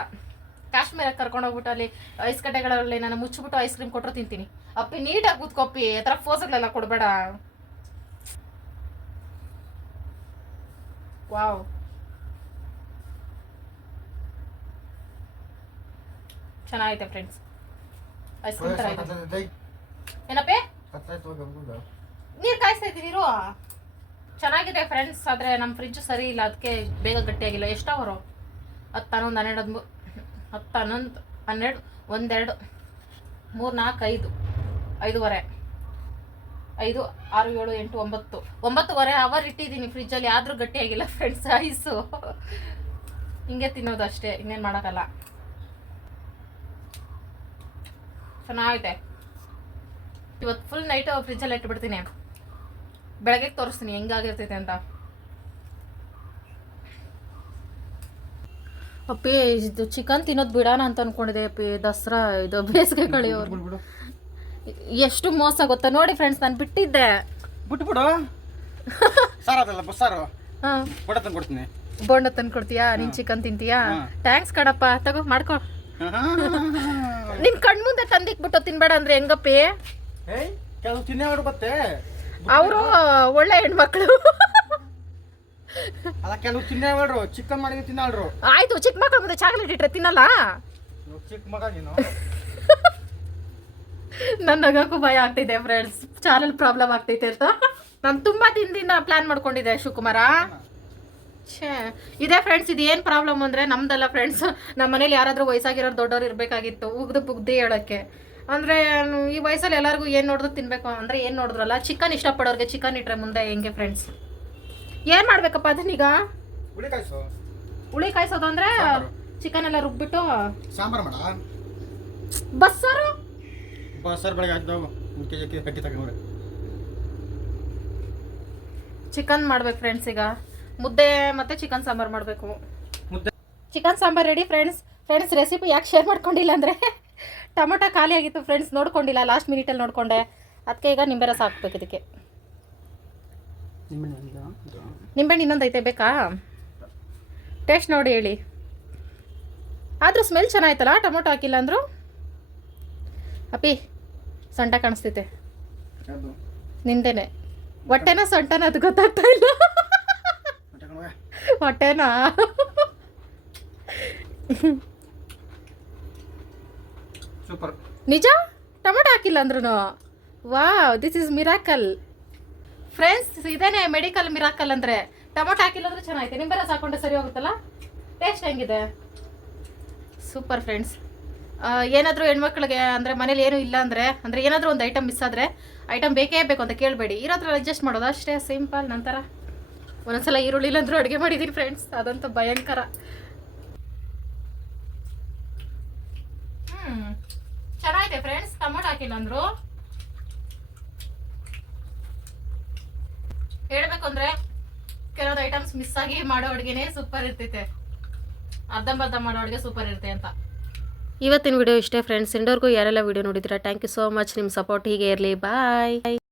ಕಾಶ್ಮೀರಕ್ಕೆ ಕರ್ಕೊಂಡೋಗ್ಬಿಟ್ಟು ಅಲ್ಲಿ ಐಸ್ ಕಡ್ಡೆಗಳಲ್ಲಿ ನಾನು ಮುಚ್ಚಿಬಿಟ್ಟು ಐಸ್ ಕ್ರೀಮ್ ಕೊಟ್ಟರು ತಿಂತೀನಿ. ಅಪ್ಪಿ ನೀಟಾಗಿ ಕೂತ್ಕೊಪ್ಪಿ, ಆ ಥರ ಫೋಸ್ಗಳೆಲ್ಲ ಕೊಡಬೇಡ. ವಾವ್, ಚೆನ್ನಾಗೈತೆ ಫ್ರೆಂಡ್ಸ್. ಐಸ್ ಕ್ರೀಮ್ ಥರ ಇದೆ. ಏನಪ್ಪೇ ನೀರು ಕಾಯಿಸ್ತಾ ಇದ್ದೀನಿ ಇರು. ಚೆನ್ನಾಗಿದೆ ಫ್ರೆಂಡ್ಸ್, ಆದರೆ ನಮ್ಮ ಫ್ರಿಜ್ ಸರಿ ಇಲ್ಲ, ಅದಕ್ಕೆ ಬೇಗ ಗಟ್ಟಿಯಾಗಿಲ್ಲ. ಎಷ್ಟು ಅವರು? 10, 11, 12, 13, 12, 1, 2, 3, 4, 5, 5:30, 5, 6, 7, 8, 9 ಅವರ್ ಇಟ್ಟಿದ್ದೀನಿ ಫ್ರಿಜ್ಜಲ್ಲಿ, ಆದರೂ ಗಟ್ಟಿಯಾಗಿಲ್ಲ ಫ್ರೆಂಡ್ಸ್ ಐಸು. ಹಿಂಗೆ ತಿನ್ನೋದು ಅಷ್ಟೇ, ಇನ್ನೇನು ಮಾಡೋಕ್ಕಲ್ಲ. ಚೆನ್ನಾಗೈತೆ. ಇವತ್ತು ಫುಲ್ ನೈಟು ಫ್ರಿಜ್ಜಲ್ಲಿ ಇಟ್ಬಿಡ್ತೀನಿ, ಬೆಳಗ್ಗೆ ತೋರಿಸ್ತೀನಿ ಹೆಂಗಾಗಿರ್ತೈತೆ ಅಂತ. ಅಪ್ಪಿ ಇದು ಚಿಕನ್ ತಿನ್ನೋದು ಬಿಡೋಣ ಅಂತ ಅನ್ಕೊಂಡಿದೆ ಅಪ್ಪಿ. ದಸರಾ ಇದು ಬೇಸಿಗೆ ಕಳೆಯೋರು ಎಷ್ಟು ಮೋಸ ಗೊತ್ತಾ. ನೋಡಿ ಫ್ರೆಂಡ್ಸ್, ನಾನು ಬಿಟ್ಟಿದ್ದೆ. ಬಿಟ್ಬಿಡು. ಸಾರದಲ್ಲ ಬಸ್ಸಾರು. ಹಾಂ, ಬೋಂಡ ತಂದು ಕೊಡ್ತೀಯಾ? ನೀನು ಚಿಕನ್ ತಿಂತೀಯಾ? ಥ್ಯಾಂಕ್ಸ್ ಕಣಪ್ಪ, ತಗೋ ಮಾಡ್ಕೊ. ನಿನ್ ಕಣ್ಮುಂದೆ ತಂದಿಕ್ಬಿಟ್ಟು ತಿನ್ಬೇಡ ಅಂದ್ರೆ ಹೆಂಗಪ್ಪಿ? ಅವರು ಒಳ್ಳೆ ಹೆಣ್ಮಕ್ಳು. ಕೆಲವು ತಿನ್ನೋರು ಚಿಕನ್ ಮಾಡಿ ತಿನ್ನಲ್ರು. ಆಯ್ತು, ಚಿಕ್ಕ ಮಕ್ಕಳ ಮುಂದೆ ಚಾಕ್ಲೇಟ್ ಇಟ್ರೆ ತಿನ್ನಲ್ಲ. ಚಿಕ್ಕ ಮಗ ನೀನು. ನನ್ನ ನಗಕ್ಕೂ ಭಯ ಆಗ್ತೈತೆ ಫ್ರೆಂಡ್ಸ್, ಚಾನಲ್ ಪ್ರಾಬ್ಲಮ್ ಆಗ್ತೈತೆ ಅಂತ. ನಾನು ತುಂಬಾ ದಿನದಿಂದ ಪ್ಲಾನ್ ಮಾಡ್ಕೊಂಡಿದ್ದೆ ಶಿವಕುಮಾರ. ಛೇ ಇದೇ ಫ್ರೆಂಡ್ಸ್, ಇದು ಏನು ಪ್ರಾಬ್ಲಮ್ ಅಂದರೆ ನಮ್ದಲ್ಲ ಫ್ರೆಂಡ್ಸ್. ನಮ್ಮ ಮನೇಲಿ ಯಾರಾದರೂ ವಯಸ್ಸಾಗಿರೋರು ದೊಡ್ಡವ್ರು ಇರಬೇಕಾಗಿತ್ತು, ಉಗ್ದು ಬುಗ್ದಿ ಹೇಳೋಕ್ಕೆ. ಅಂದರೆ ಈ ವಯಸ್ಸಲ್ಲಿ ಎಲ್ಲರಿಗೂ ಏನು ನೋಡಿದ್ರು ತಿನ್ನಬೇಕು ಅಂದರೆ ಏನು ನೋಡಿದ್ರಲ್ಲ, ಚಿಕನ್ ಇಷ್ಟಪಡೋರಿಗೆ ಚಿಕನ್ ಇಟ್ಟರೆ ಮುಂದೆ ಹೆಂಗೆ ಫ್ರೆಂಡ್ಸ್? ಏನು ಮಾಡಬೇಕಪ್ಪ ಅದನ್ನೀಗ? ಹುಳಿ ಕಾಯಿಸೋದು ಅಂದರೆ ಚಿಕನ್ ಎಲ್ಲ ರುಬ್ಬಿಟ್ಟು ಸಾಂಬಾರು ಮಾಡ. ಬಸ್ಸಾರು ಬೆಳಗ್ಗೆ ಆಯ್ತು 1 kg ಅಕ್ಕಿ ಕಟ್ಟಿ ತಗೊಂಡ್ರೆ ಚಿಕನ್ ಮಾಡ್ಬೇಕು ಫ್ರೆಂಡ್ಸ್. ಈಗ ಮುದ್ದೆ ಮತ್ತು ಚಿಕನ್ ಸಾಂಬಾರು ಮಾಡಬೇಕು. ಮುದ್ದೆ chicken sambar ready friends. Recipe ಯಾಕೆ ಶೇರ್ ಮಾಡ್ಕೊಂಡಿಲ್ಲ ಅಂದರೆ ಟೊಮೊಟೊ ಖಾಲಿ ಆಗಿತ್ತು ಫ್ರೆಂಡ್ಸ್, ನೋಡ್ಕೊಂಡಿಲ್ಲ, ಲಾಸ್ಟ್ ಮಿನಿಟಲ್ಲಿ ನೋಡಿಕೊಂಡೆ. ಅದಕ್ಕೆ ಈಗ ನಿಂಬೆ ರಸ ಹಾಕ್ಬೇಕು ಇದಕ್ಕೆ. ನಿಂಬೆಹಣ್ಣು ಇನ್ನೊಂದು ಐತೆ, ಬೇಕಾ? ಟೇಸ್ಟ್ ನೋಡಿ ಹೇಳಿ. ಆದರೂ ಸ್ಮೆಲ್ ಚೆನ್ನಾಯ್ತಲ್ಲ ಟೊಮೊಟೊ ಹಾಕಿಲ್ಲ ಅಂದರು. ಅಪ್ಪಿ ಸೊಂಟ ಕಾಣಿಸ್ತೈತೆ ನಿಂದೇನೆ. ಹೊಟ್ಟೆನ ಸೊಂಟನ ಅದು ಗೊತ್ತಾಗ್ತಾ ಇಲ್ಲ. ಹೊಟ್ಟೆನಾ? ಸೂಪರ್. ನಿಜ ಟೊಮೊಟೊ ಹಾಕಿಲ್ಲ ಅಂದ್ರೂ. Wow, this is miracle friends. ಇದೇನೆ ಮೆಡಿಕಲ್ ಮಿರಾಕಲ್ ಅಂದರೆ. ಟೊಮೊಟೊ ಹಾಕಿಲ್ಲ ಅಂದ್ರೆ ಚೆನ್ನಾಗೈತೆ, ನಿಂಬೆ ರಸ ಹಾಕೊಂಡ್ರೆ ಸರಿ ಹೋಗುತ್ತಲ್ಲ. ಟೇಸ್ಟ್ ಹೆಂಗಿದೆ? Super friends. ಏನಾದರೂ ಹೆಣ್ಮಕ್ಳಿಗೆ ಅಂದರೆ ಮನೇಲಿ ಏನೂ ಇಲ್ಲ ಅಂದರೆ ಏನಾದರೂ ಒಂದು ಐಟಮ್ ಮಿಸ್ ಆದರೆ, ಐಟಮ್ ಬೇಕೇ ಬೇಕು ಅಂತ ಕೇಳಬೇಡಿ, ಇರೋದ್ರಲ್ಲಿ ಅಡ್ಜಸ್ಟ್ ಮಾಡೋದು ಅಷ್ಟೇ, ಸಿಂಪಲ್. ನಂತರ ಒಂದೊಂದ್ಸಲ ಈರುಳ್ಳಿ ಇಲ್ಲಂದ್ರೂ ಅಡುಗೆ ಮಾಡಿದ್ದೀನಿ ಫ್ರೆಂಡ್ಸ್, ಅದಂತೂ ಭಯಂಕರ. ಚೆನ್ನಾಗಿದೆ ಫ್ರೆಂಡ್ಸ್, ಟೊಮೊಟೊ ಹಾಕಿಲ್ಲ ಅಂದರು. ಹೇಳ್ಬೇಕು ಅಂದರೆ ಕೆಲವೊಂದು ಐಟಮ್ಸ್ ಮಿಸ್ ಆಗಿ ಮಾಡೋ ಅಡುಗೆನೇ ಸೂಪರ್ ಇರ್ತೈತೆ, ಅರ್ಧಂಬರ್ಧ ಮಾಡೋ ಅಡುಗೆ ಸೂಪರ್ ಇರುತ್ತೆ ಅಂತ. ಇವತ್ತಿನ ವಿಡಿಯೋ ಇಷ್ಟೇ ಫ್ರೆಂಡ್ಸ್. ಇಂಡೋರ್ಗೂ ಯಾರೆಲ್ಲ ವಿಡಿಯೋ ನೋಡಿದ್ದೀರಾ, ಥ್ಯಾಂಕ್ ಯು ಸೋ ಮಚ್. ನಿಮ್ಮ ಸಪೋರ್ಟ್ ಹೀಗೆ ಇರಲಿ. ಬಾಯ್.